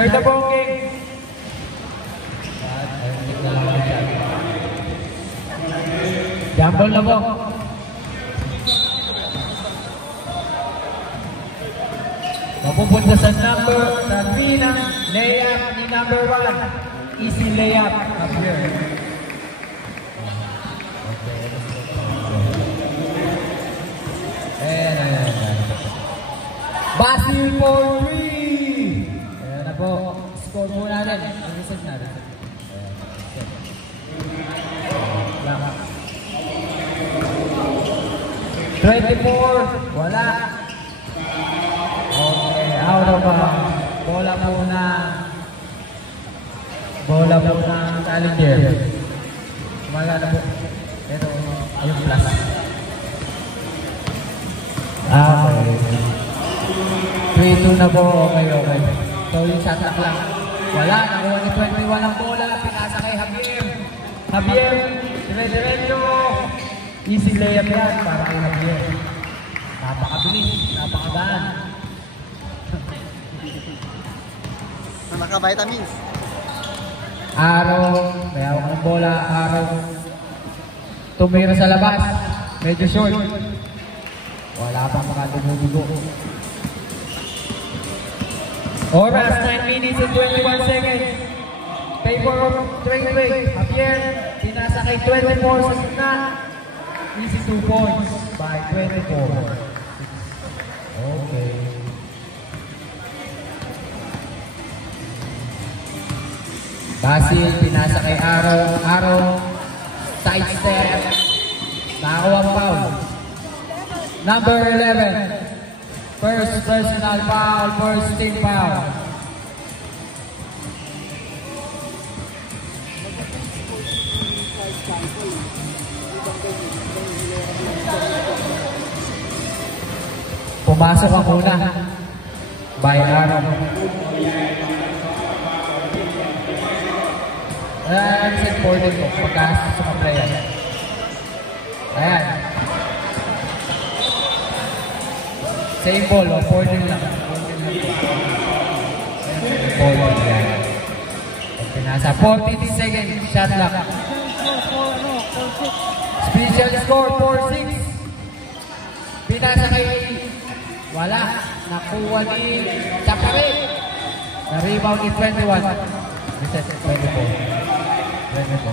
Start the booking. Jumble na po. Mapupunta sa number, sa 3 ng layup ni number 1. Easy layup up here. Basil for 3. Ayan na po. Score po natin. Reset natin. 24. Wala. Okay. Out of bounds. Bola muna. Bola muna. Challenger. Magana po. Ito. Ayun plus. Okay. 3-2 na po. Okay. So yung shot clock lang. Wala. Nakuha ni 21 ang bola. Pinasa kay Javier. Javier. Dire-diretso. Easy layup yan para kay Javier. Napakabilis. Napakagaan. Naka-vitamins. Araw. May hawak ng bola. Araw. Tumira sa labas. Medyo short. Wala pang makadumudugo. Oras, 9 minutes and 21 seconds. Favor of Trainway. Javier, pinasa kay 24 sa gitna. Easy 2 points by 24. Okay. Basil, pinasa kay Araw. Araw, side step. Nakakuha ang foul. Number 11. First personal foul, first team foul. Pumasok ang una. By Aaron. Ayan, set 14 po. Pagkasok sa player. Ayan. Same ball, 14 lang. 14 yan. Nasa 14 seconds, shot lock. Special score, 4-6. Pinasa kay wala. Nakuha ni Chaparit. Na-rebound ni 21. Reset, 24. 24.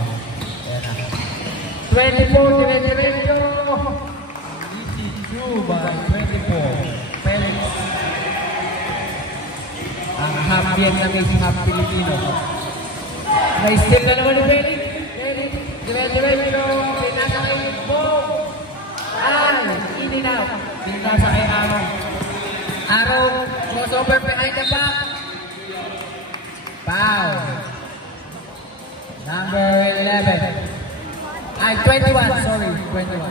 Ayan na. 24, dire-diretso. Easy 2 by 24. Felix. Ang half Vietnamese, half Filipino. Na-steal na naman ng Felix. Felix, dire-diretso. Pinasa kay Bo. In and out. Pinasa kay Araw. Araw, crossover behind the back. Foul. Number 11. Ay, 21. Sorry, 21.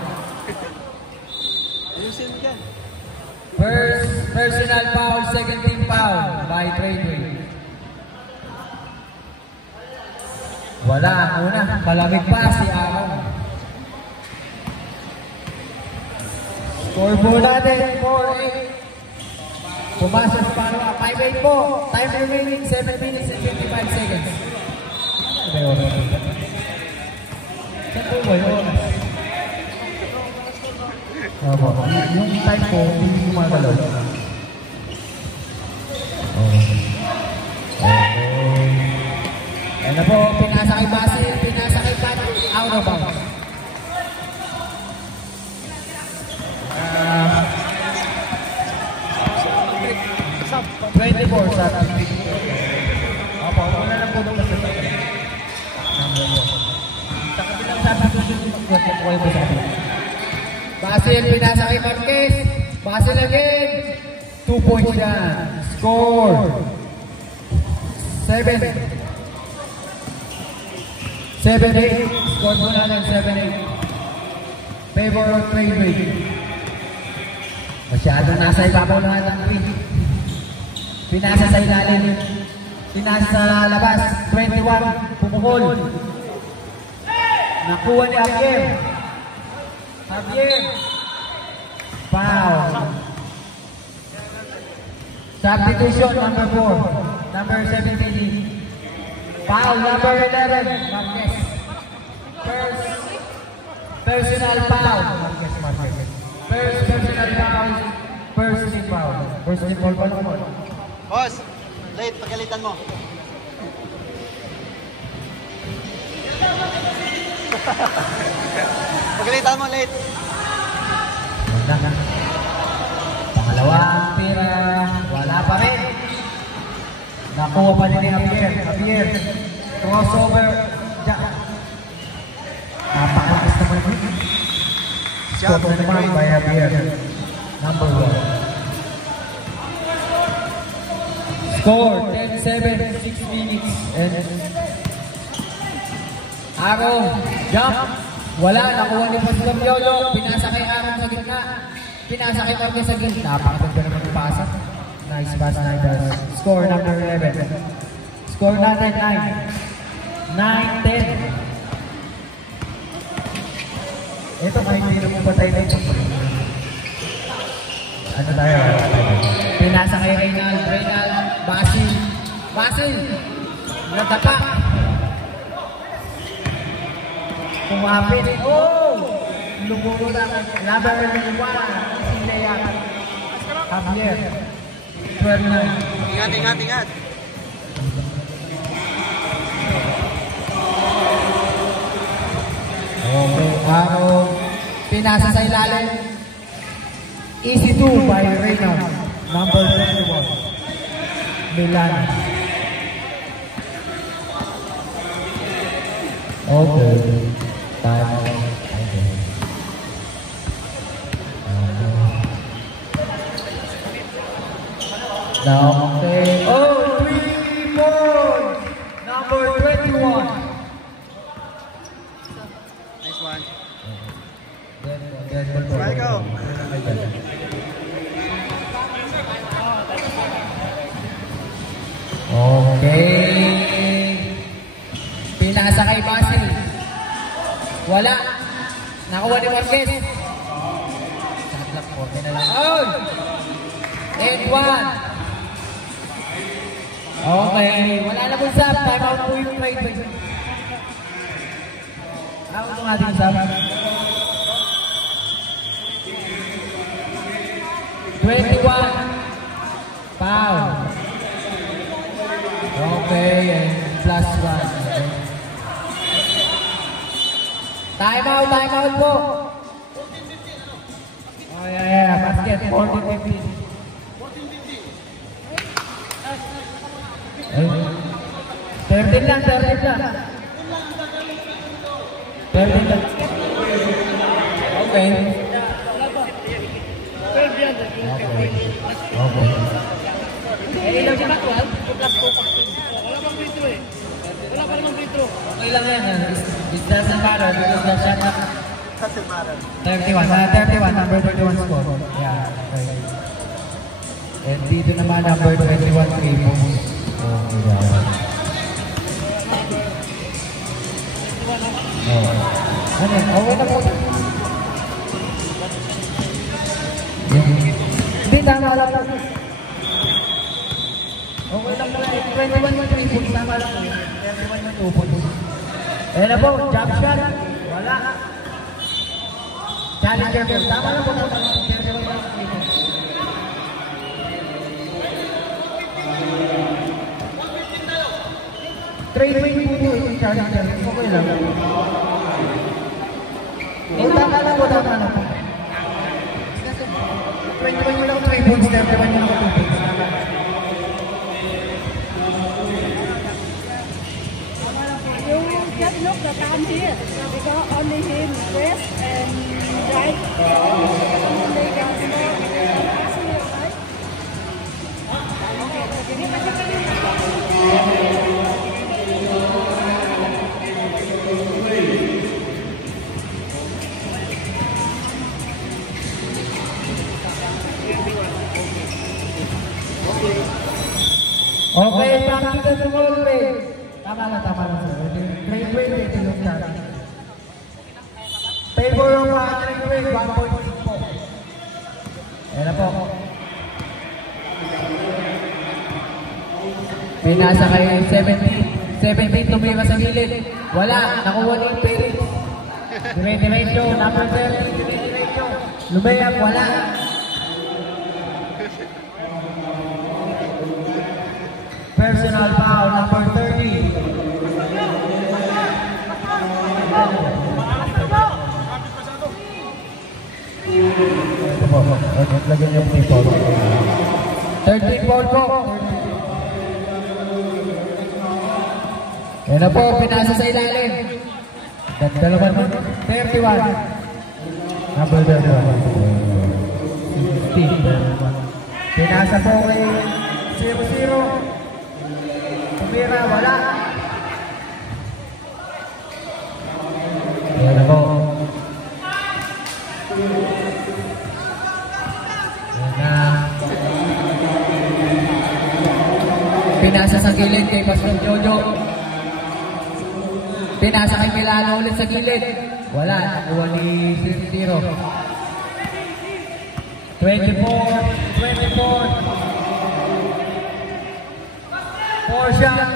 Ayusin mo dyan. First personal foul, second team foul by Trainway. Wala ang una. Malamig pa si Araw. Score po natin, 4-8. Pumasok sa pangalawa, 5-8 po. Time remaining, 7 minutes and 55 seconds. Saan po ba yun? Opo, yung time po, hindi gumagalaw. Okay. Ayan na po, pinasa kay Basil, pinasa kay Pat, out of bounds. 24 sa ating. Opo, wala lang po doon sa tayo. Sa kabilang sabi ko yung mag-work po sa atin. Basil, pinasa kay Marquez. Basil again. 2 points yan. Score. 7. 7-8. Score po natin, 7-8. Favor of Trainway. Masyadong nasa ibabaw lahat ng 3. Pinasa sa ilalim. Pinasa sa labas. 21. Pumukol. Nakuha ni Javier. Javier. Foul. Substitution number 4. number 17. Foul, number 11, Marquez. First personal foul, Marquez. First personal foul, first team foul. First team foul pa naman. Boss, late, pagalitan mo. Pagalitan mo, late. Pangalawang tira, wala pa rin. Nakuha pa din ni Javier. Crossover. Napakalakas naman yun. Stop na naman by Javier. Number 1. Score 10-7, 6 minutes. And Aaron, jump. Wala, nakuha ni Pastor Yolo. Pinasa kay Aaron sa gitna. Pinasa kay Marquez sa gitna. Napakaganda naman yung pasa. Nice pass, nice. Score number 11. Score number 9. 9-10. Ito kahit hindi naman patay na ito. Ano tayo? Pinasa kay Reynald. Basil. Nagtapa. Kumapit. Oh! Lumuro na. Number 1. Si Lea. Javier. 12-9. Ingat. Okay, Aaron. Pinasa sa ilalim. Easy 2 by Reynald. Number 21. Milan. Okay. Time. Now, okay. Oh, 3 points. Number 21. Nice one. Try go. Okay. Pinasa kay Basil. Wala. Nakuha ni Marquez. Saklap po. Oh! 8-1. Okay, wala na pong sab. Time out po yung trade. Ako itong ating sab. 21. Foul. Okay, and plus 1. Okay. Time out po. Oh, yeah. Basket, 14-15. 13 lang. 13 lang. Okay. Ilang siya ba? 12? Plus 2 pag-team. Wala pang free throw eh. Wala pa namang free throw. Okay lang yan. It doesn't matter because the shot up. Doesn't matter. 31, number 31 score. Yeah, okay. And dito naman number 21 Kimo. Okay, ano? Okay na po. Hindi, tama lang. Okay lang pala. 21 yung 3 points. Tama lang. 31 yung 2 points. Ayan na po. Jump shot. Wala. Challenger po. Tama lang po. 31 yung 3 points. Trade mo yung challenger. Okay lang. Tama lang po. 21 yung lang 3 points. 31 yung lang 2 points. Just look the time here because only him left and right and they can score passing right. Okay, back to the small play. Tama lang sir. Trade rate, tinong natin. Favor of trade rate, 1.6 po. Ayan na po. Pinasa kay 17. 17 tumira sa gilid. Wala. Nakuha ni Felix. Dire-diretso. Number 30. Dire-diretso. Lumayap. Wala. Personal foul. Number 30. Lagyan niyo po yung foul. 13 foul po. Yan na po, pinasa sa ilalim. Dalawa naman. 31. Number 31. 50. Pinasa po kay 0-0. Tumira, wala. Yan na po. Yan na. Pinasa sa gilid kay Pastor Jojo. Pinasa kay Milano ulit sa gilid. Wala. Nakuha ni 0-0. 24. 4 shot.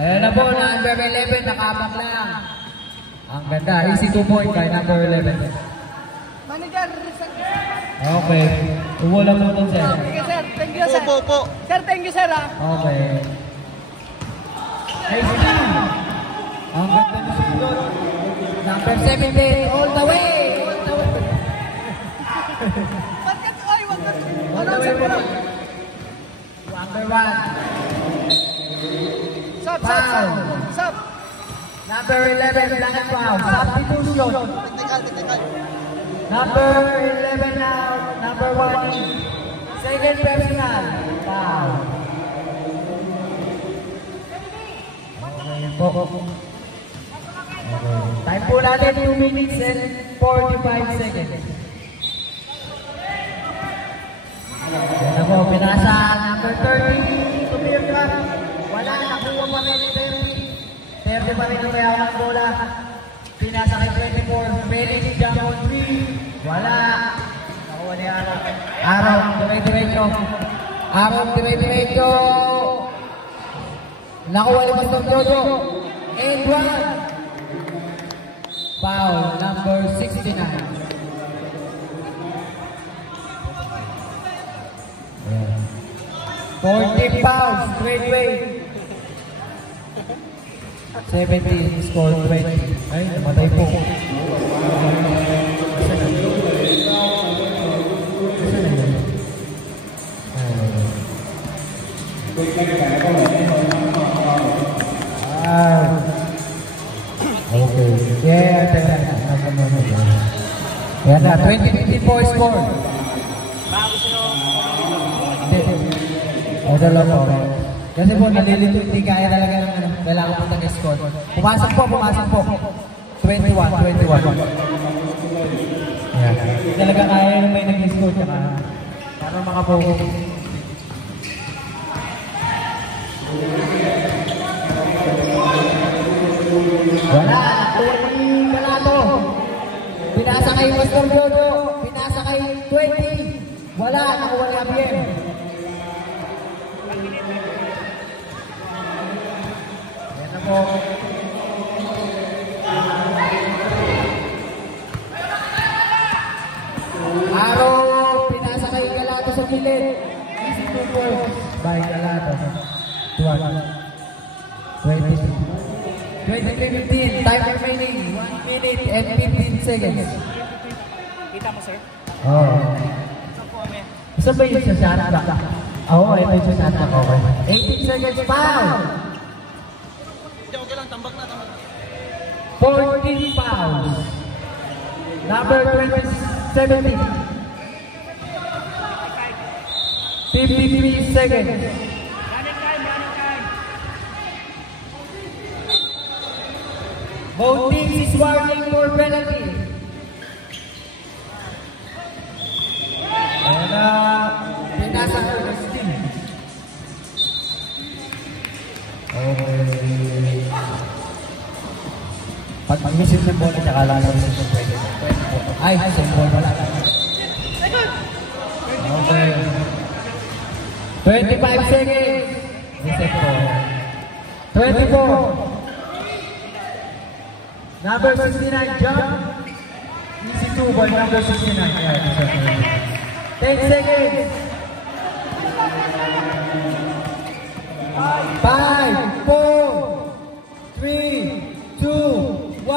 Ayan na po. Number 11. Nakapak lang. Ang ganda. Easy 2 point kay number 11. Manager, Okay. Uwo lang mo sir. thank you, sir. Thank you, sir. Opo. Sir, thank you, sir. Okay. Nice team. Ang ganda ni Sindon. Number 17. All the way. All the way. Wag ka, oy, wag ka. All the way po. Number 1. Stop, Foul. stop, stop. Number 11. Black foul. Substitution. Technical. Number 11 now. Number 1. Second personal. Foul. Okay po. Okay. Time po natin 2 minutes and 45 seconds. Yan na po, pinasa number 30. Tumira. Wala, nakuha pa rin 30. 30 pa rin ang mayawang bola. Pinasa kay 24. Felix, jump on 3. Wala. Nakuha ni Araw. Araw, dire-diretso. Araw, dire-diretso. Nakuha ni Pastor Jojo. And 1. Foul, number 69. 40 fouls, straight way. 17, score 20. Ay, namatay po. Okay. Yeah, yan na, 20-54 score. Ito lang po. Kasi po, nalilito, hindi kaya talaga ng ano, kailangan po ng score. Pumasok po. 21. Yan. Talaga kaya yung may nag-score ka para makapokus. Wala, Tony Galato. Pinasa kay Pastor Jojo. Pinasa kay 20. Wala, nakuha ni Javier. Yan na po. Araw, pinasa kay Galato sa gilid. Easy 2 points by Galato. 23-15, time remaining, 1 minute and 15 seconds. Kita mo, sir? Oo. Isa ba yung sa shot back? Oo, ito yung sa shot back. Okay. 18 seconds, foul! Okay lang, tambak na. 14 fouls. Number 17. 53 seconds. Both teams is warning for penalty. And pinasa for the steam. Okay. Pag mag-miss yung ball, tsaka lang sa ay, yung ball wala. Okay. 25 seconds. Reset po. 24. Number 69, jump. Easy 2 ball, number 69. Yeah, 10 seconds. 5, 4, 3, 2, 1.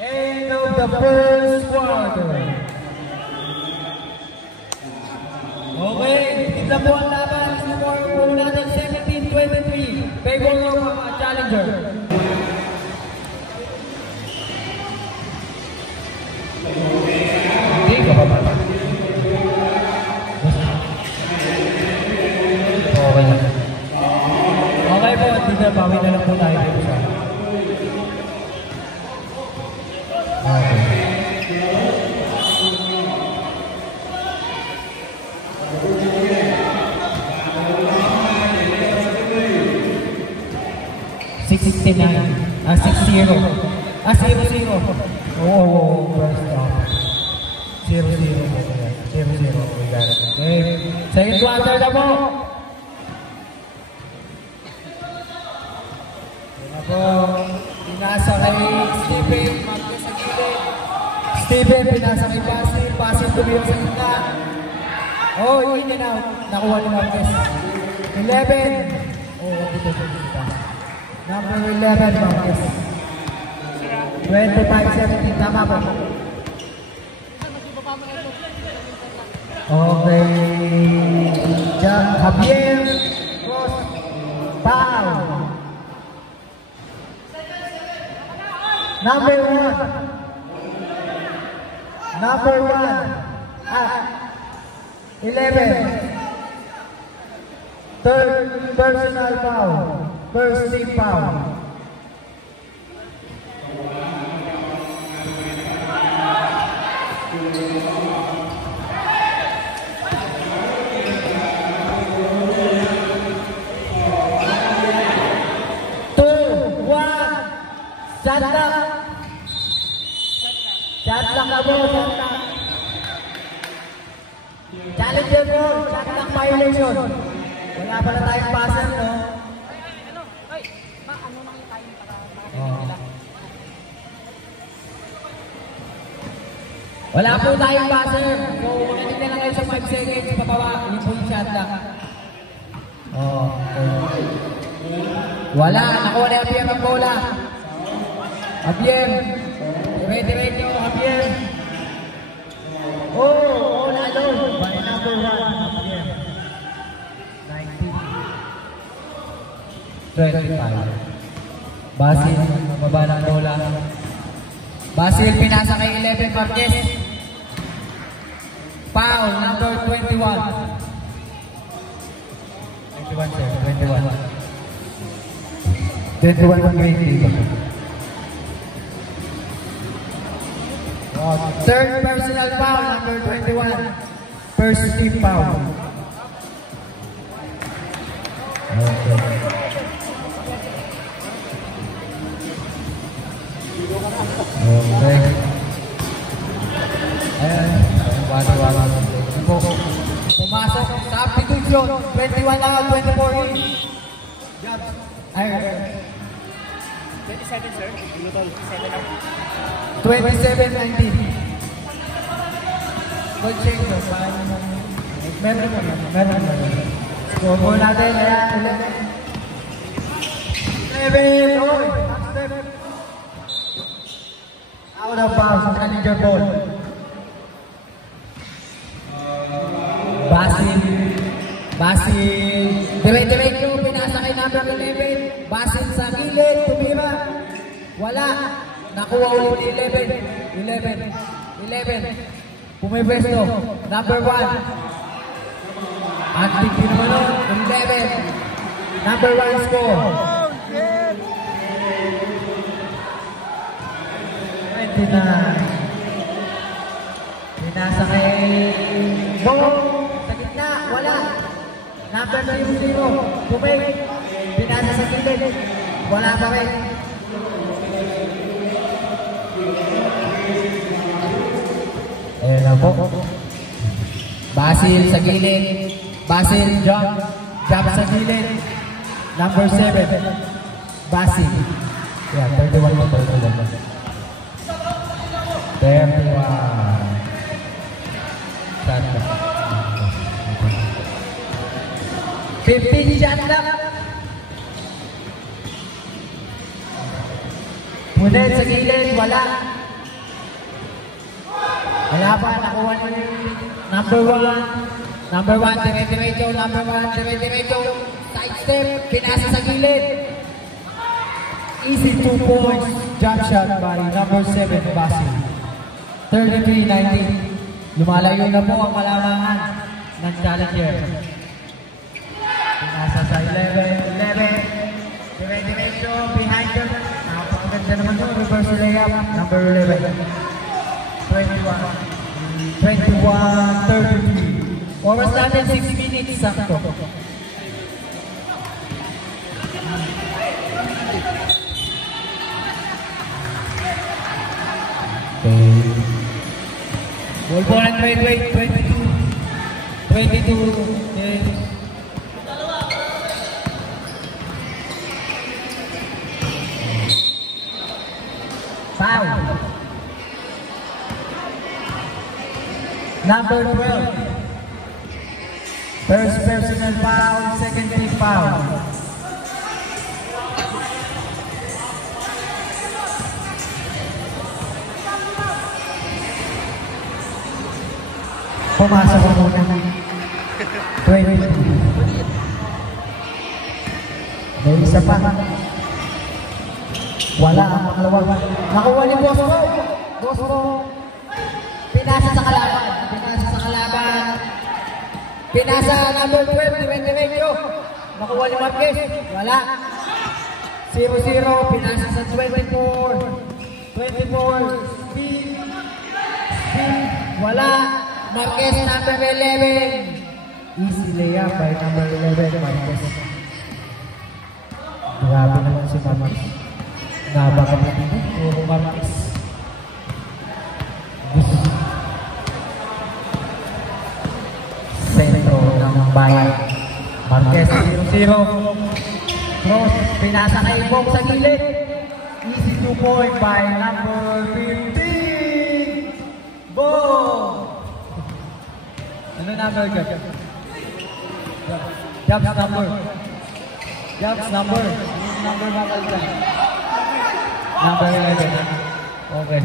End of the first quarter. Okay, tignan po ang laban. Score po natin 17-23. Favor of challenger. Hindi ka ba? Okay na. Okay po, tignan, bawi na lang po tayo dito sa. Okay. $69. 6-0. 0-0. Oh, first off. 0-0. 0-0. Okay. Second quarter na po. Ako, pinasa kay Steven, Marcos sa gilid. Steven, pinasa kay Basil. Basil tumira sa gitna. Oh, in and out. Nakuha ni Marcos. 11. Oh, ito. Number 11, Marcos. 25-17. Tama po. Okay. Javier Cross. Foul. Number 1. Number 1. 11. Third personal foul. First team foul. Shot lock na po, shot lock. Challenger po, shot lock violation. Wala pala tayong passer, no? Wala po tayong passer. So, makinig na lang kayo sa 5 seconds, papawa. Yun po yung shot lock. Wala, nakuha na FPM ang bola. Javier, diretso, Javier. Oh, all alone by number 1, Javier. 19-25. Basil, mababa ng bola. Basil, pinasa kay 11, Marquez. Foul, number 21. 21, sir, 21. 21-20. Third personal foul, number 21. First team foul. Okay. Okay. Ayan. Wala. Pumasok. Substitution. 21 out, 24 in. Ayan. 27, sir. 7 out. 27-19. Good change, no? Meron mo. Score mo natin. Ayan, 11. Oh, out of bounds. Challenger ball. Basil. Diretso. Pinasa kay number 11. Basil sa gilid. Tumira. Wala. Nakuha ulit 11. Pumipesto. Number 1. Antik Pinuno. 11. Number 1 score. 29. Pinasa kay Bo. Sa gitna. Wala. Number 0. Pumig. Pinasa sa gilid. Wala pa rin. Ayan na po. Basil sa gilid. Basil, jump sa gilid. Number 7, Basil. Yeah, 31 to 31. 15 shot lang. Punit sa gilid, wala. Wala pa, nakuha niyo yung number 1. Number 1, dire-diretso. Number 1, dire-diretso. Side step, pinasa sa gilid. Easy 2 points. Jump shot by number 7, Basil. 33-19. Lumalayo na po ang kalamangan ng challenger. Pinasa sa 11. Dire-diretso, behind them. Napakaganda naman yung reverse layup. Number 11. 21-33. Oras natin 6 minutes sakto. Ball po ng 22. Okay. Foul. Number 12. First personal foul, second team foul. Pumasok ko muna. 20. May isa pa. Wala ang pangalawa. Nakuha ni Boss Mo. Boss Mo. Pinasa sa kalaban. Pinasa number 12. Dire-diretso. Nakuha ni Marquez. Wala. 0-0. Pinasa sa 24. Speed. Wala. Marquez number 11. Easy layup by number 11, Marquez. Grabe naman si Marquez. Napakapit ito. Puro Marquez. Sentro ng bayan. Marquez 0-0. Cross. Pinasa kay Bong sa gilid. Easy 2 point by number 15. Bong! Ano number, Gab? Gab's number. Gab's number. Number bakal dyan. Number 11. Okay.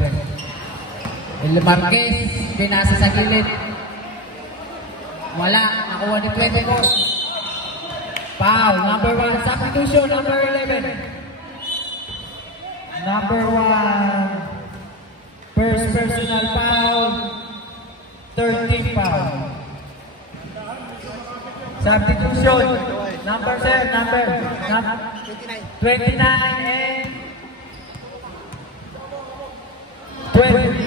Marquez, pinasa sa gilid. Wala. Nakuha ni 24. Foul. Number 1. Substitution. Number 11. Number 1. First personal foul. 13 foul. Substitution. Number 7. Number 29 and 12.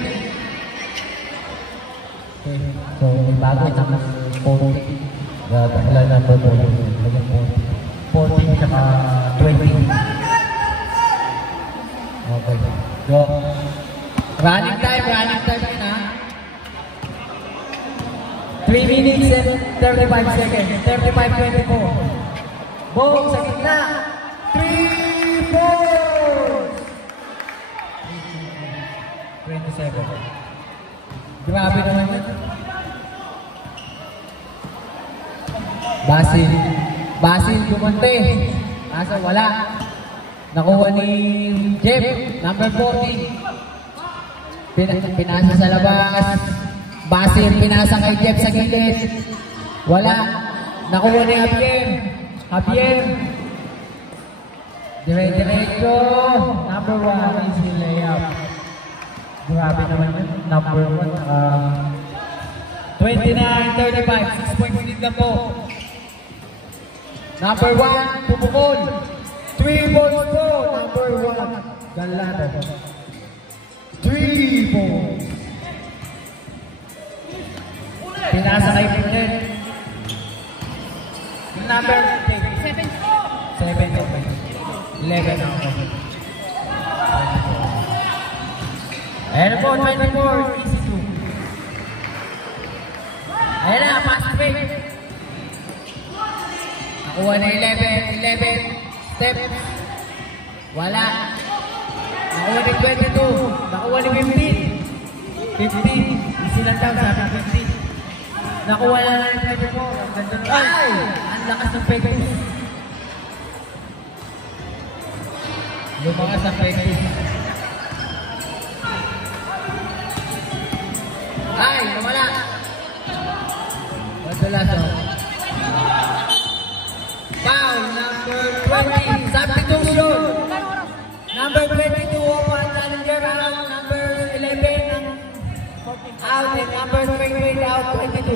So, bago naman 40. Wala number 40. 40 saka 20. Okay. Go. Running time na. 3 minutes and 35 seconds. 35-24. Bong sa gitna. 3 points. 27. Grabe naman yun. Basil gumante. Asa wala. Nakuha ni Jeff. Number 40. Pinasa sa labas. Basil, pinasa kay Jeff sa gilid. Wala. Nakuha ni Javier. Dire-diretso. Number 1 easy layup. Grabe naman yun. Number 1. 29-35. 6 points lead na po. Number 1, pupukol. 3 points po. Number 1. Galado. 3 points. Pinasa kay Punet. Number 7 po. 7 po. 11 ako. Ayan po, 24. Easy 2. Ayan na, fast break. Nakuha na 11. 11. Step. Wala. Nakuha ni 22. Nakuha ni 15. 15. Isilantaw sabi 15. Nakuha na ni 24. Ay! Ang lakas ng pekis. Lumakas ang pekis. Ay! Nawala. Madalas o. Foul number 20. Substitution. Number 22 open challenger out. Number 11 out and number 28 out 22.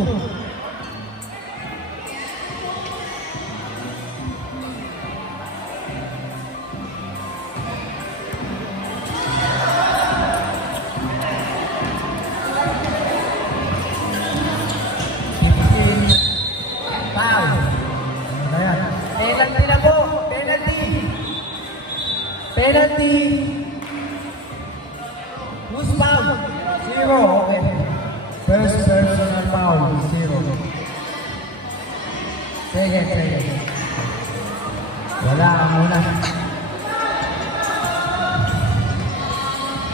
Foul. Penalty na po. Penalty. Penalty. Who's foul? 0. Okay. First personal foul. 0. Second. Wala ka muna.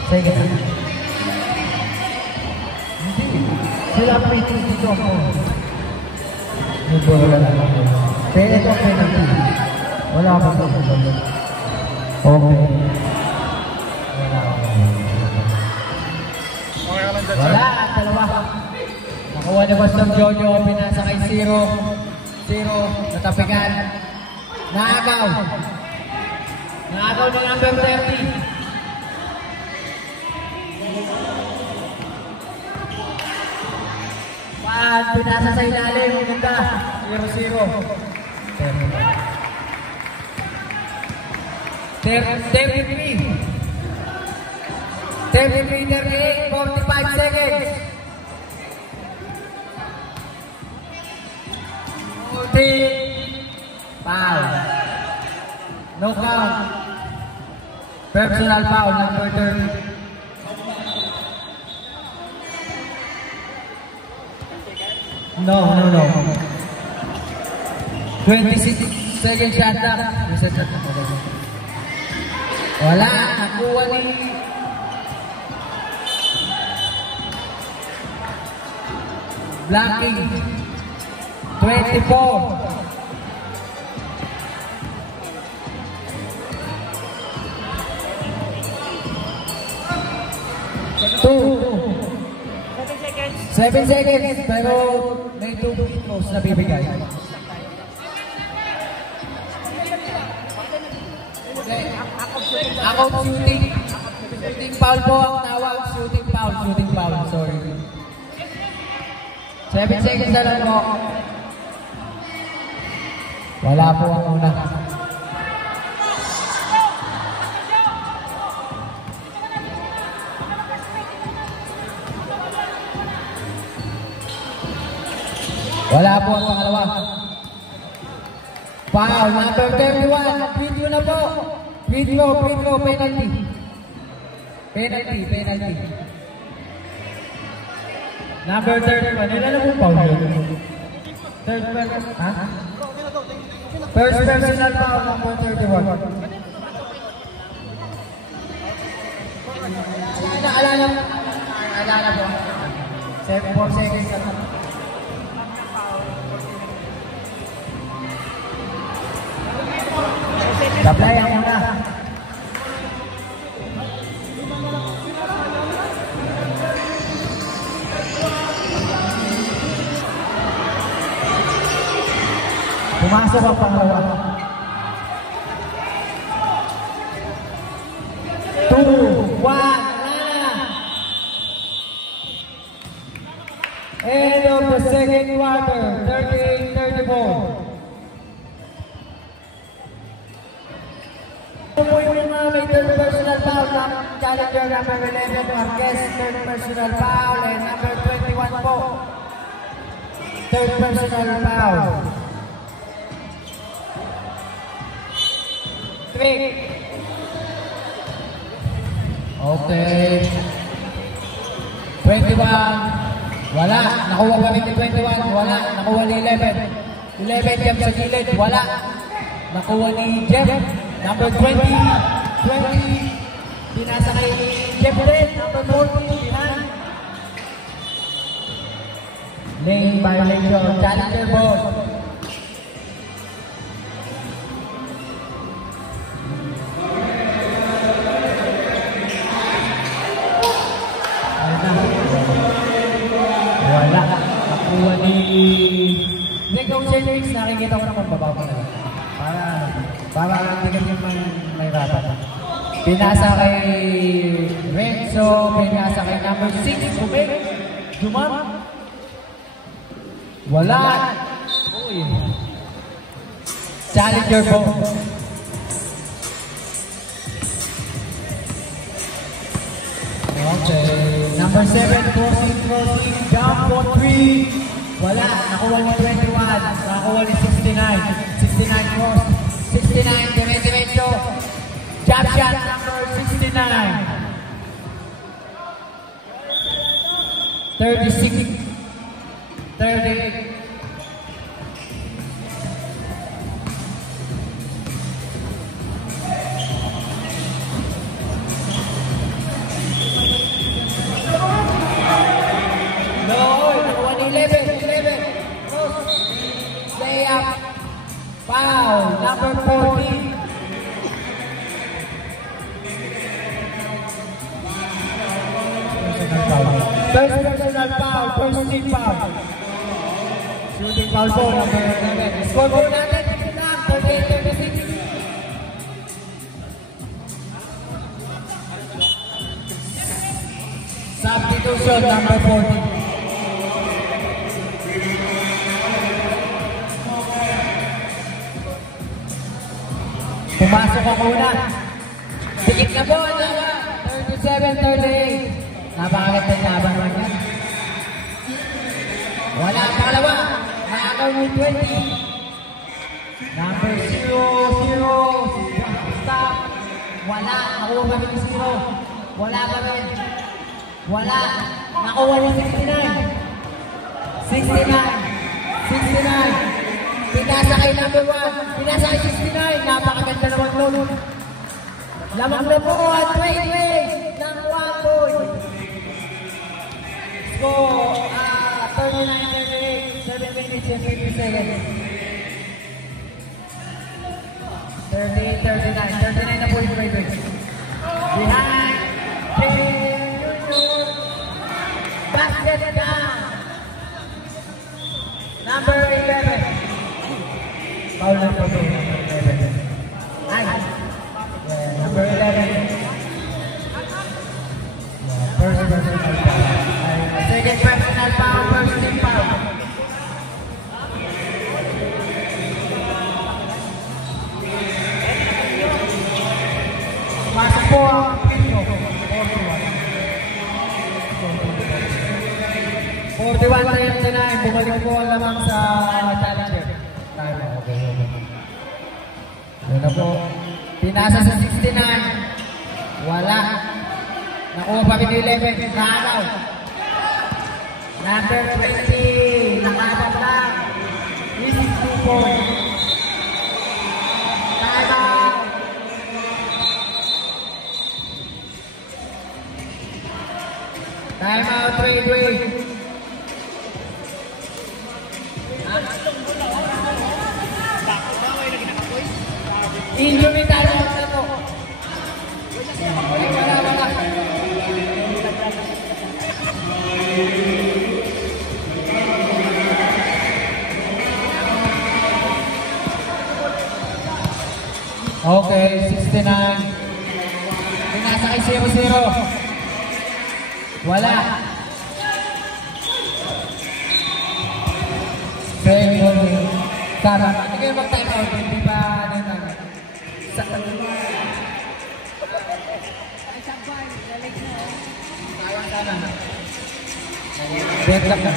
Second. Hindi. Sila pa dito ako. Wala na. Pero ito penalty. Wala pa ito. Okay. Wala. Dalawa. Nakuha ni Bastong Jojo. Pinasa kay 0. 0. Natapigan. Naagaw. Naagaw ni number 30. Pinasa sa ilalim. Ganda. 0-0. 33. 38, 45 seconds. 40. Foul. No count. Personal foul number 30. No. 26 seconds shot up. Wala. Nakuha ni blocking. 24. Two. 7 seconds, pero may 2 free throws na bibigay. Ako shooting. Shooting foul po ang tawag. Shooting foul. Sorry. 7 seconds na lang po. Wala po ang una. Wala po ang pangalawa. Foul, number 31. Video na po. Video, penalty. Number 31. Ilan na po foul yun? First personal foul, number 31. Alala po. 4 seconds na lang. Supply ang muna. Pumasok ang pangalawa. 2, 1, end of the second quarter, 38-34. May third personal foul ng challenger number 11 Marquez, third personal foul, and number 21 po, third personal foul. 3. Okay. 21. Wala. Nakuha pa rin ni 21. Wala. Nakuha ni 11. 11 jump sa gilid, wala. Nakuha ni Jeff. Number 20. Pinasa kay Jeff rin. Number 40. Behind. Lane violation. Challenger ball. Wala. Nakuha ni Nico Chenrix. Nakikita ko naman babaw ko na. Para hindi ka naman may rapat. Pinasa kay Renzo. Pinasa kay number 6. Okay. Jumam. Wala. Uy. Challenger ball. Okay. Number 7, crossing, jump for 3. Wala. Nakuha ni 21. Nakuha ni 69. 69 cross. 69, diretso. Jump shot number 69. 36. 38. Foul, number 14. First personal foul, first shooting foul. Shooting foul po, number 11. Scoreboard natin, 38-36. Substitution, number 14. Pumasok ang una. Sikit na po, 37-38. Napakaganda ng laban naman yan. Wala ang pangalawa. Nakakaw ni 20. Number 0-0. Stop. Wala. Nakuha kami ni 0. Wala kami. Wala. Nakuha ni 69. 69. Pinasa kay number 1. Pinasa kay 69. Napakaganda naman lolo. Lamang na po at 20 ng 1 point. Score 39-38. 7 minutes and 50 seconds. 38-39. 39 na po yung break. Behind. Basket down. Number 11. Foul number 2, number 11. Number 11. First personal foul. Second personal foul, first team foul. Masuk po ang Pino. 41-39. Bumalik po ang lamang sa challenger. Yun na po. Pinasa sa 69. Wala. Nakuha pa rin 11. Nakalaw. Number 20. Nakabag lang. This is 2 points. Nakalaw. Time out. Wait. Injury tayo na po. Wala. Okay, 69. Pinasa kay 0-0. Wala. Very good. Sarap. Hindi kayo mag-time out. Hindi pa Deadlock na.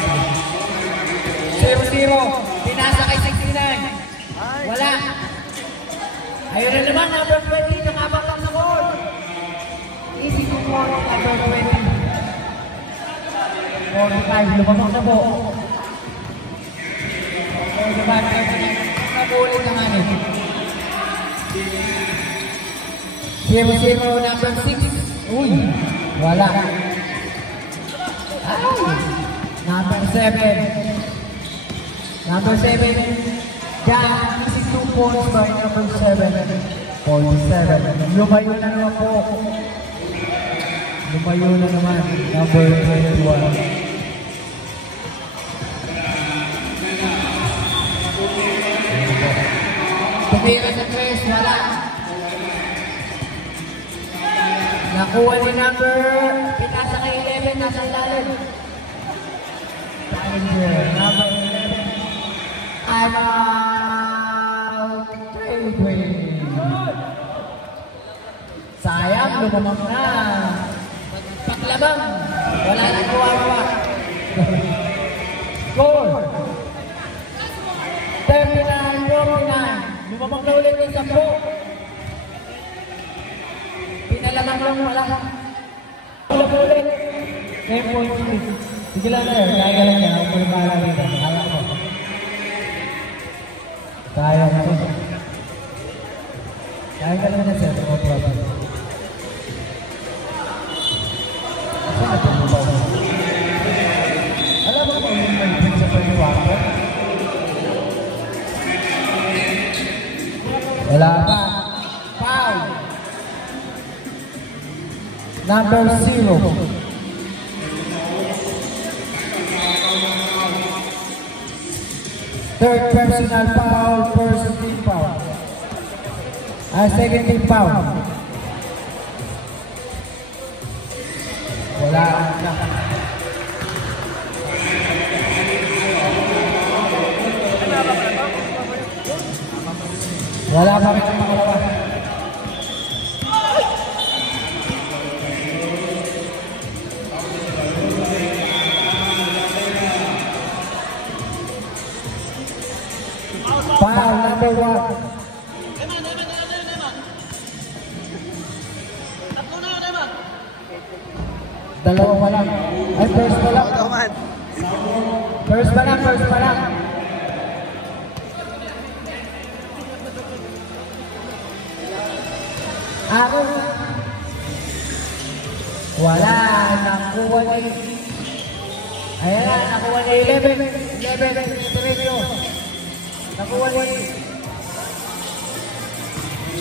0-0. Pinasa kay 69. Wala. Ayun na naman, number 20. Nakabak lang sa board. Easy to board, number 20. 45. Lumabak na po. Nakulit naman eh. 0-0 number 6. Uy, wala. Ay, number 7. Number 7. Jan, 62 points by number 7. 47. Lumayo na naman po. Lumayo na naman. Number 21. Tumira sa 3, wala. Nakuha ni number, pinasa kay 11, nasa ilalim. Number 11. I'm out. Sayang, lumamang na. Paglabang, wala na kuha-kuha. Score. 39-49. Lumamang na ulit yung 10. Pinalamang lang wala. Ulang ulit. 10 points. Sige lang na yun. Kaya lang niya. Ako yung bahala rin. Kaya ko. Kaya ko. Kaya ka lang na sir. No problem. Saan ito mo ba? Alam mo kung yung may pin sa paniwaka? Wala pa. Foul. Number 0. Third personal foul, first team foul. Second team foul. Wala na. Wala pa rin ang pangalawa. Foul number 1. Dalawa pa lang. Ay, first pa lang. First pa lang, first pa lang. Ako. Wala. Nakuha na yun. Ayan na, nakuha na 11. 11. Trivio. Nakuha na yun.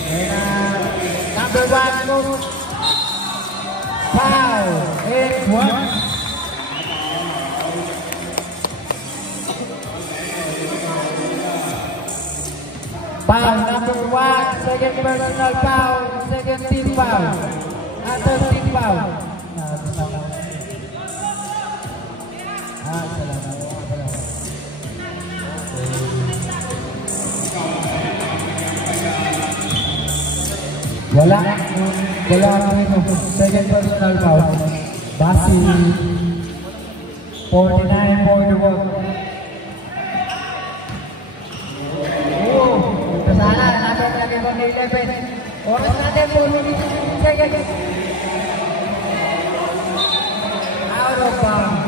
Ayan na. Number 1 mo. Foul. And 1. Foul number 1, second personal foul, second team foul, third team foul. Wala second personal foul. Basi 49-41. Sana, natin lagi ko may 11. Oras natin po, seconds. Out of bounds.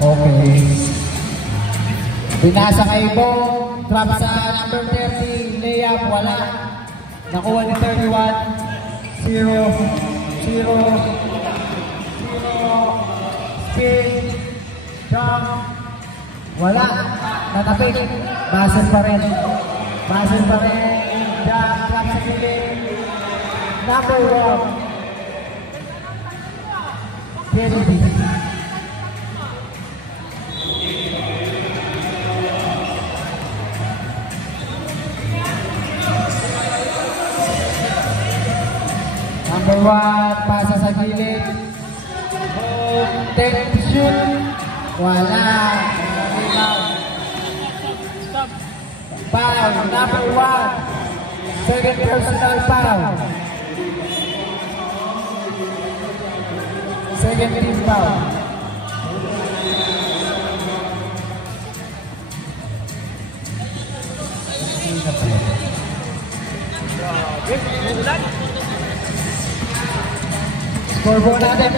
Okay. Pinasa kay Bong, trap sa number 30, layup, wala. Nakuha ni 31, 0, spin, jump, wala. Natapik, basin pa rin, jump, trap sa piling, number 1, Kennedy. Number 1, pasa sa gilid. Take shoot. Wala. Foul, number 1. Second personal foul. Second team foul. Scoreboard natin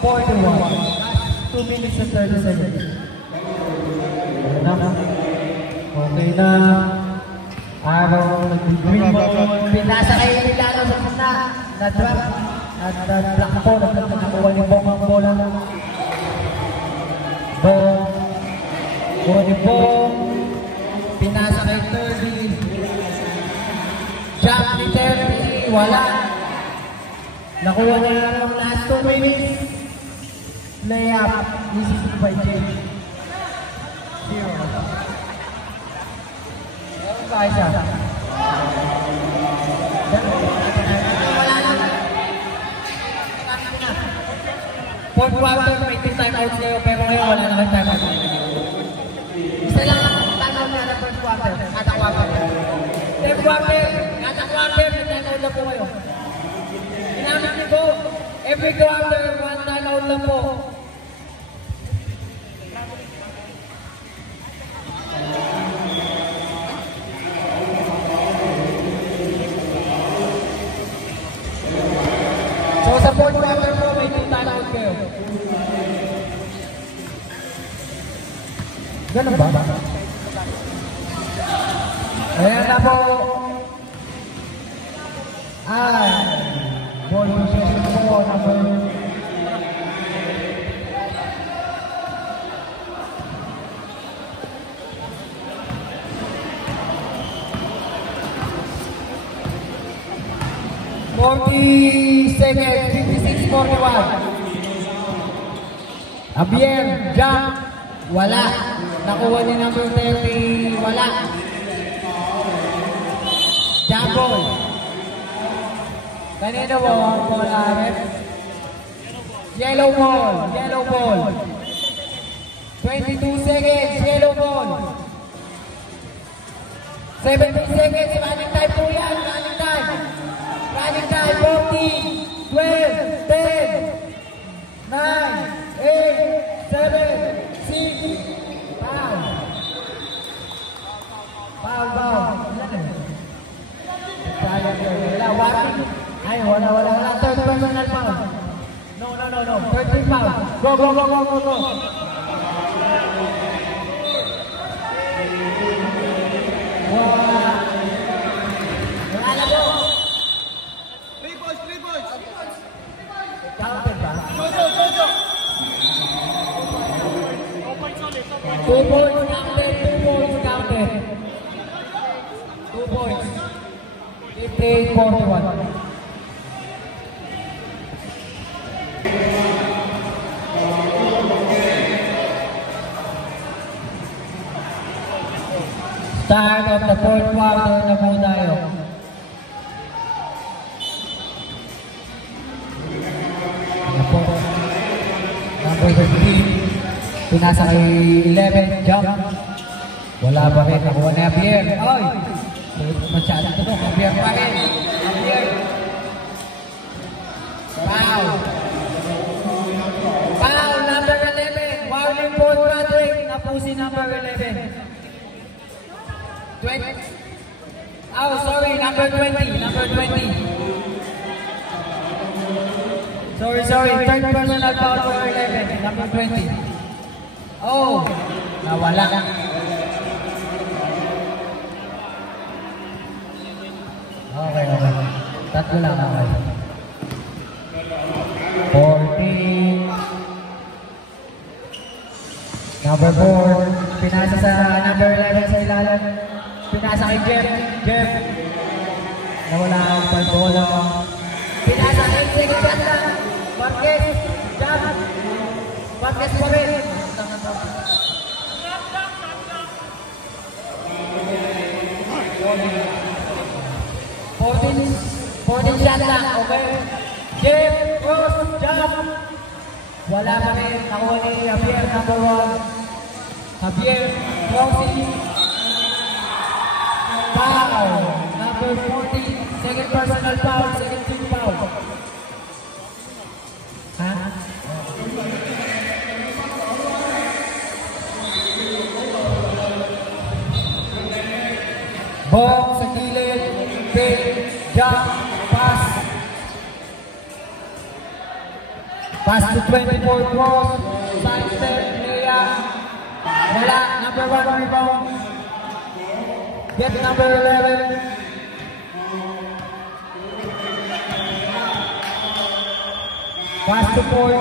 54-41. 2 minutes and 30 seconds. Okay na. Araw, green ball. Pinasa kayo Milano sa gitna. Na-drop. At black po. Nakuha ni Bong ang bola. Bong. Kuha ni Bong. Pinasa kayo 30. Jump ni 30. Wala. Nakuha na ng last 2 minutes. Layup. Easy by James. 0. Ba siya? Fourth quarter, may 2 timeouts kayo, pero ngayon wala na kayo timeout. Isa lang ang timeout na fourth quarter, kada quarter. Third quarter, kada quarter, may timeout lang po kayo. Ginamit niyo po, every quarter, 1 timeout lang po. So sa fourth quarter po, may 2 timeout kayo. Ganun ba? Ayan na po. Ball possession po, number 40 seconds, 56-41. Javier, jump. Wala. Nakuha ni number 30. Wala. Jump ball. Kanino mo ang bola, ref? Yellow ball. Yellow ball. 22 seconds. Yellow ball. 17 seconds. Running time po yan. Running time. Running time, 14, 12, 10, 9, 8, 7, 6, foul. Foul, foul. Wala. Third personal foul. No. Third team foul. Go. Wala go. Counted ba? Jojo! 2 points counted, 2 points counted. 2 points. 58-41. Start of the fourth quarter na po tayo. Number 15, pinasa kay 11, jump. Wala pa rin, nakuha na Javier. Oy! Masyado ito, Javier pa rin. Javier. Foul. Foul, number 11. Warning for Patrick. Napusi number 11. 20. Oh, sorry, number 20. Number 20. Sorry. Third personal foul for 11. Number 20. Oh, nawala. Okay. Tatlo lang okay. 14. Number 4. Pinasa sa number 11 sa ilalim. Pinasa kay Jeff. Nawala ang pagbola. Pinasa kay Jeff. Marquez, jump. Marquez pa rin. 14 shot lang, okay? Jeff, cross, jump. Wala pa rin. Nakuha ni Javier, number 1. Javier, crossing. Foul. Number 14. Second personal foul. Second team foul. Ha? Ball sa gilid. Fake. Jump. Pass. Pass to 24 cross. Side step. Layup. Wala. Number 1 rebound. Get number 11. Pass to 14.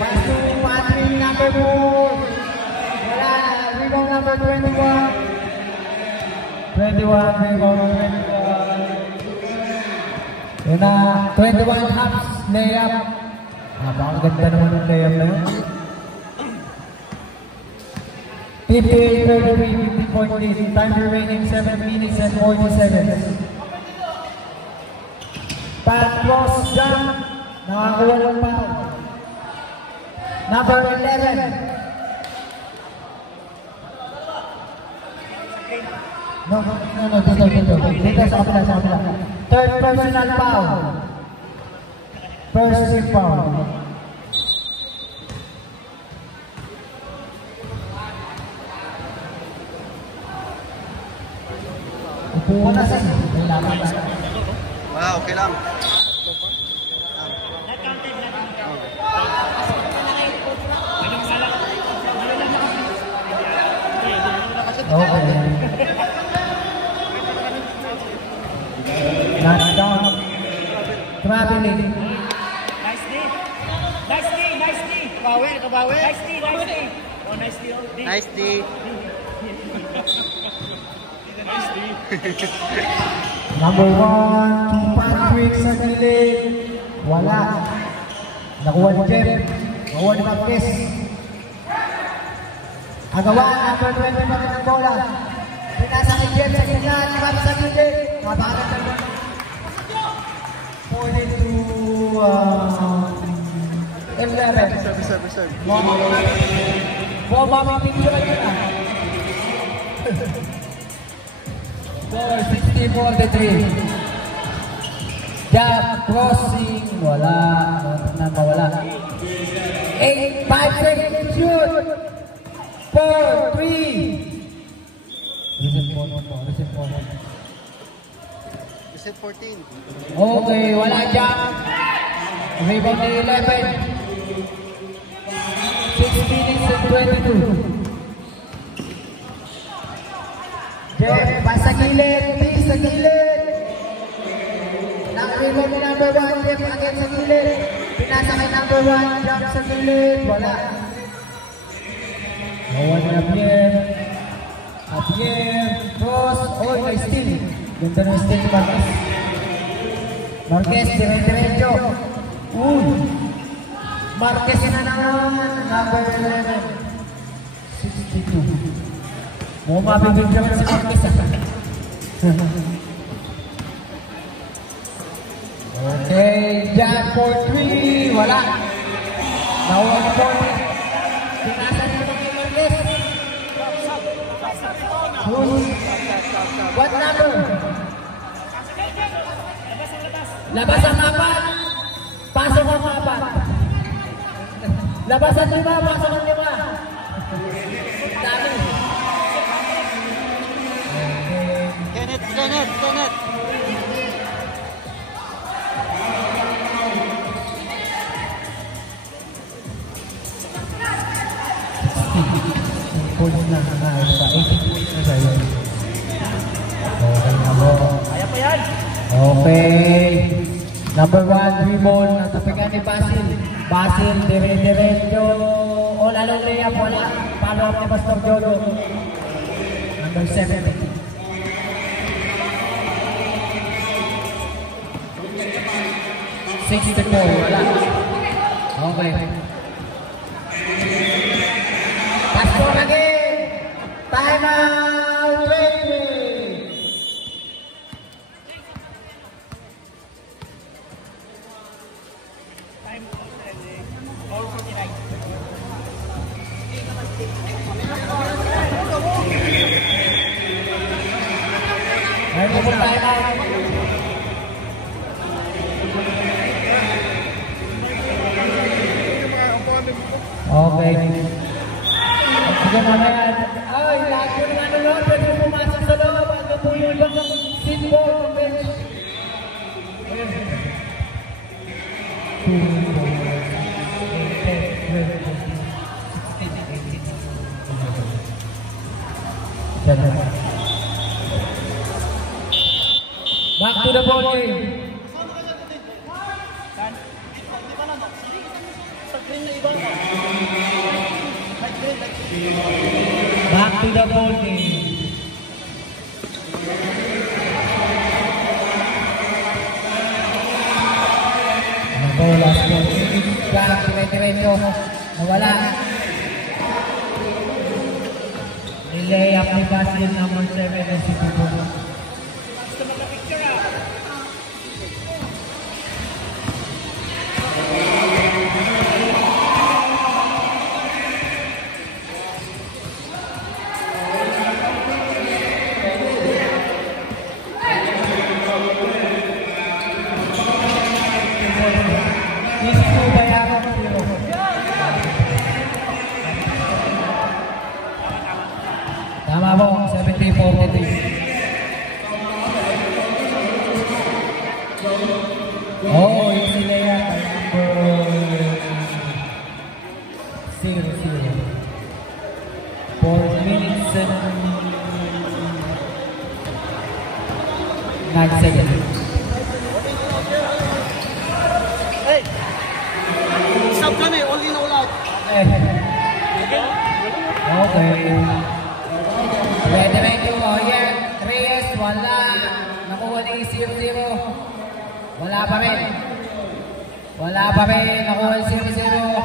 Pass to Patrick, number 4. Wala. Rebound number 21. 21, rebound 21. Yun na. 21 hops. Layup. Napakaganda naman yung layup na yun. 58-33, 50 point lead. Time remaining 7 minutes and 40 seconds. Pat cross jump. Nakakuha ng foul. Number 11. No, dito sa kapila. Third personal foul. First team foul. Upo na sa okay lang. Okay. Knockdown. Traveling. Nice D. Kabawi. Nice D. Oh, nice D. Nice D. Number 1, Patrick sa gilid. Wala. Nakuha ni Jeff. Nakuha ni Marquez. Agawa, number 20 pa rin ang bola. Pinasa kay Jeff sa gilid. Nakuha sa gilid. Mabagat na naman. 42-11. Reserve. Bomba picture yun ah. 60-43. Jab, crossing, wala. Mawala. 8, 5 seconds, shoot. 4, 3. Reset 14. Okay, wala jab. Rebound na 11. 6 minutes and 22. Jeff, pass sa gilid, please sa gilid. Naka-rebound ni number 1, Jeff again sa gilid. Pinasa kay number 1, jump sa gilid, wala. Nawan na Javier, cross, oh, may steal. Ganda ng steal ni Marquez. Marquez, dire-diretso. Marquez na naman, number 11. 62. Mau mabibigyan si Marquez Okay, Jan for 3, wala. Nakuha na po. Pinasa nito kay Marquez. What number? Labas ang apat. Pasok ang apat. Labas ang 5, pasok ang 5. Dami. Janet. Points na pa 18 points na sa'yo. Okay na po. Kaya pa yan. Okay. Number 1, dribble. Natapikan ni Basil. Basil, dire-diretso. All along layup, wala. Follow up ni Pastor Jojo. Number 70. 64, wala. Okay. Pastor again. Time out. Ready. Time out. All 49. Ay, bubol tayo na. Okay. Sige mamaya. Ay, lahat po ng nanonood, pwede pumasok sa loob. Ano po yung ibang symbol ng bench? Back to the ball game. Back to the ball game. Bola sport. Back dire-diretso. Nawala. Nilay up ni basket number 7 na si Tubo. Tama po, 70-43. Oh, yung sila yan. Number 0-0. 4 minutes and 9 seconds. Hey! Stop ka na eh, all in all out. Okay. Pwede mo, yan. Reyes, wala. Nakuha ni 0-0. Wala pa rin. Wala pa rin. Nakuha ni 0-0.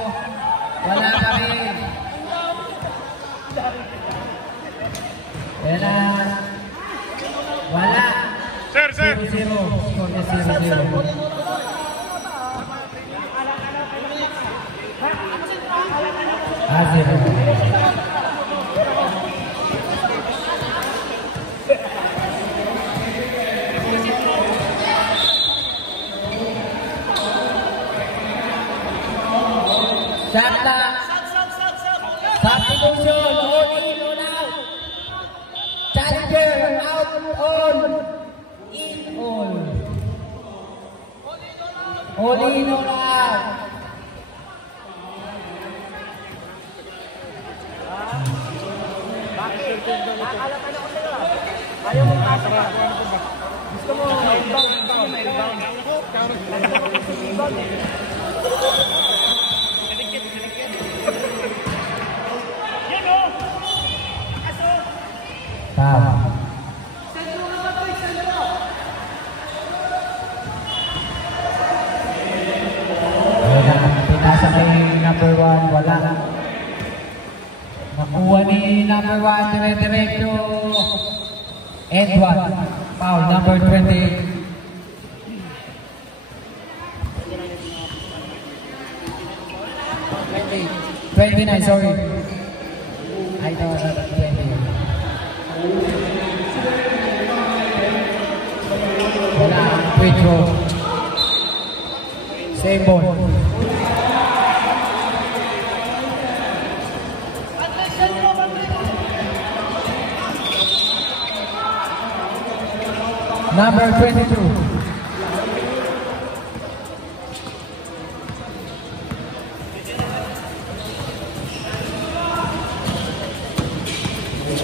Wala pa rin. Yan na. Wala. Sir, sir. 0-0. Score na 0-0. Shot lang. Substitution. All in, all out. Challenger. Out, all. In, all. All in, all out. Ayaw mo pasok ka. Gusto mo, rebound. Tama. Wala. Pinasa kay number 1. Wala. Nakuha ni number 1. Dire-diretso. And 1. Foul. Number 28. 29, sorry. I thought that 20. Wala, free throw. Same ball. Number 22.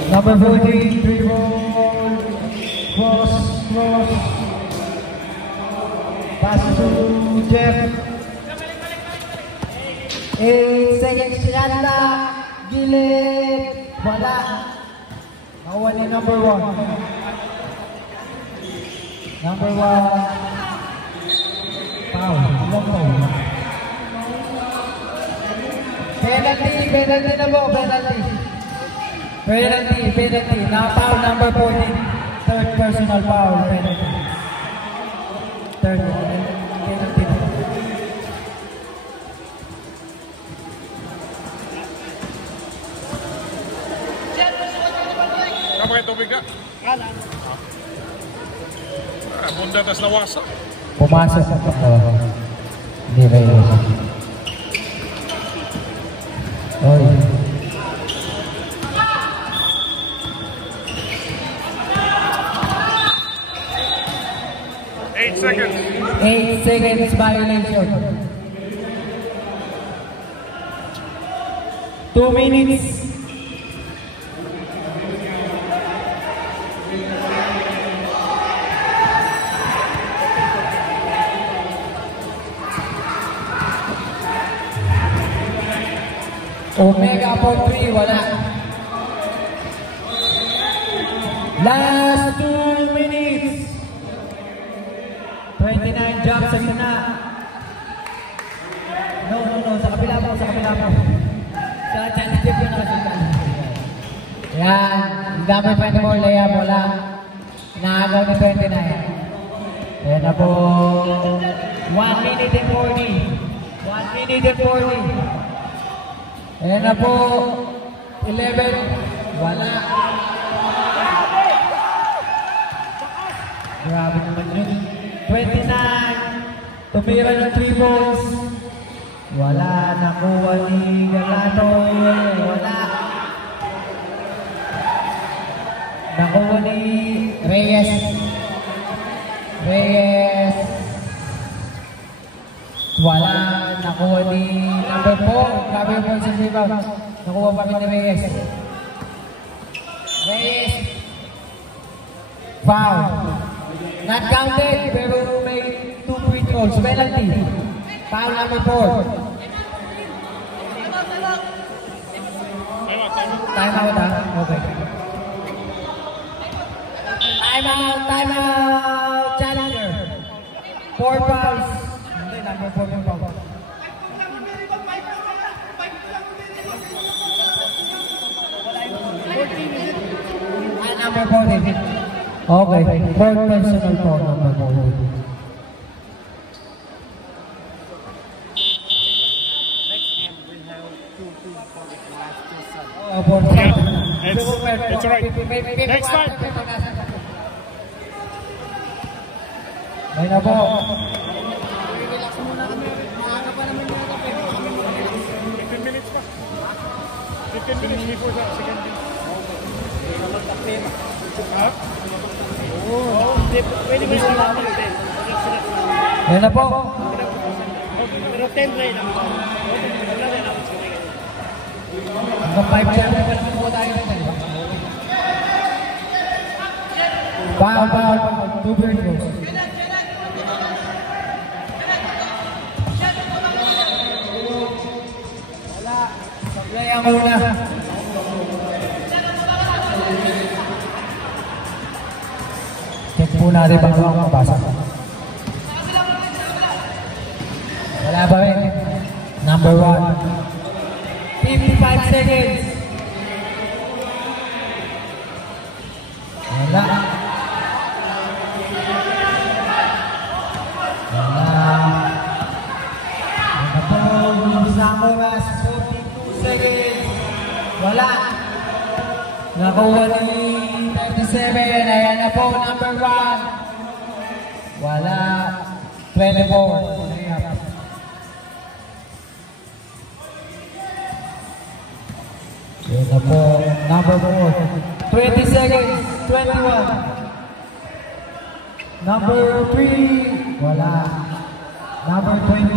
Number 14, dribble, cross, pass to Jeff. 8 seconds, shot na, gilid, wala. Nakuha ni number 1. Number 1, foul, ilang foul. Penalty na po, penalty. Penalty. Now foul number 14. Third personal foul. Penalty. Third penalty. Kapag tubig ka? Kala. Bunda atas nawasa. Pumasok. Hindi Reyes. Oy. 8 seconds. 8 seconds violation. 2 minutes. Omega for 3, wala. Last 2 minutes. 29 jump sa gitna. No. Sa kabila mo. Sa challenge tip yun nakasita. Yan. Ang dami 24 layup, wala. Naagaw ni 29. Yan na po. 1 minute and 40. 1 minute and 40. Ayan na po, 11, wala. Grabe naman yun. 29, tumira ng 3 balls. Wala, nakuha ni Galano, wala. Nakuha ni Reyes. Wala, nakuha ni number 4. Grabe yung points and rebounds. Nakuha pa rin ni Reyes. Foul. Not counted, pero may 2 free throws. Penalty. Foul number 4. Time out, ha? Okay. Time out. Challenger. 4 fouls. Number 4 yung foul. Number 14. Okay. 4 personal foul, number 14. It's alright. Next time. May na po. 15 minutes pa. 15 minutes before the second game. Pwede ba yung lamang din? May na po. Pero 10 play lang. Hanggang 5 shot na po tayo rin. Foul. 2 free throws. Wala. Sablay ang una. Check po natin bago ako mabasa. Wala ba rin? Number 1. 55 seconds. Wala. Nakuha 42 seconds. Wala. Nakuha ni 37. Ayan na po, number 1. Wala. 24. Ayan na po, number 4. 20 seconds. 21. Number 3. Wala. Number 20.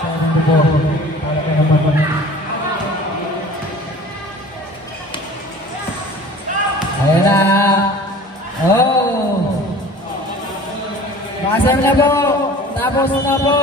74. Wala ka naman. Ayan na. Oh. Pasang na po. Tapos na po.